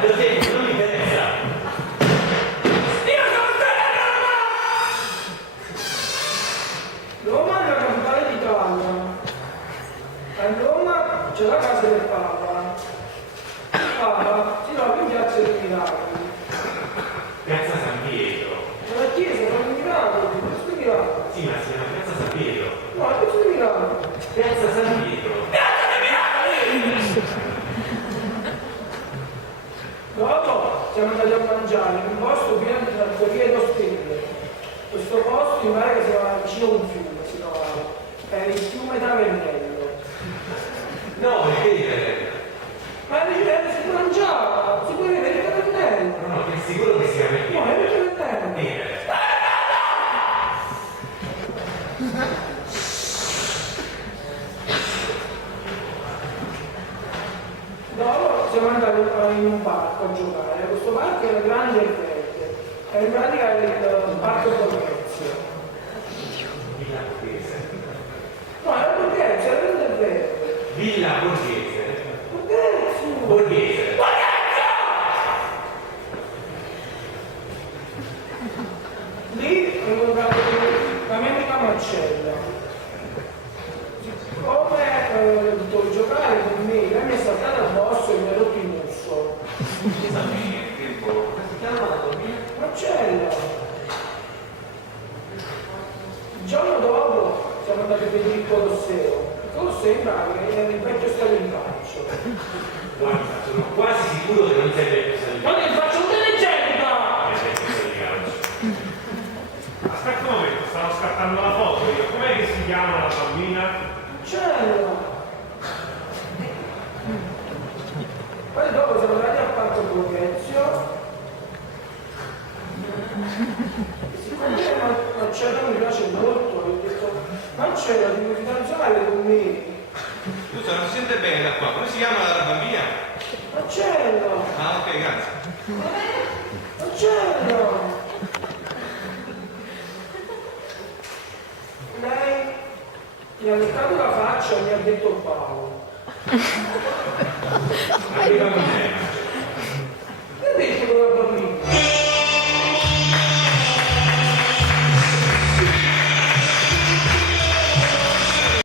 Perché non mi interessa. Io sono Roma è la capitale d'Italia. A Roma c'è la casa del Papa. Il Papa si trova in piazza dei Miracoli. Piazza San Pietro. C'è la chiesa, sono i miracoli, questo è miracolo. Sì, ma si chiama Piazza San Pietro. No, è questo è miracolo. Piazza San Pietro. Piazza dei Miracoli! Dopo siamo andati a mangiare in un posto pieno di trattorie e stelle. Questo posto mi pare che sia vicino a un fiume, si trovava. Era il fiume Tavernello. No, perché? Ma si mangiava, si può vedere il Tavernello. No, è sicuro che si chiama il No, è il Tavernello. Dopo siamo andati in un parco a giocare. Questo parco era grande e verde. Era in pratica il parco Borghezio. Villa Borghese. No, era Borghezio, era verde e verde. Villa Borghese. Borghezio! Borghese. Lì ho incontrato la mia amica Marcella. Siccome dovevo giocare con me, lei mi è saltata addosso e mi ha rotto il muso. Scusami, che come si chiama la tua amica? Marcella! Il giorno dopo siamo andati a vedere il Colosseo. Il Colosseo in pratica era il vecchio stadio di calcio. Guarda, sono quasi sicuro che non sei vecchio stadio di Ma che faccio un leggenda! vecchio stadio di calcio. Aspetta un momento, stavo scattando la foto io. Com'è che si chiama la bambina? Marcella! Poi dopo siamo andati al parco Borghezio. Siccome Marcella mi piace molto, ho detto Marcella ti vuoi fidanzare con me? Scusa, non si sente bene da qua. Come si chiama la bambina? Marcella! Ah, ok, grazie. Marcella! Lei mi ha toccato la faccia e mi ha detto Paolo. Arriva con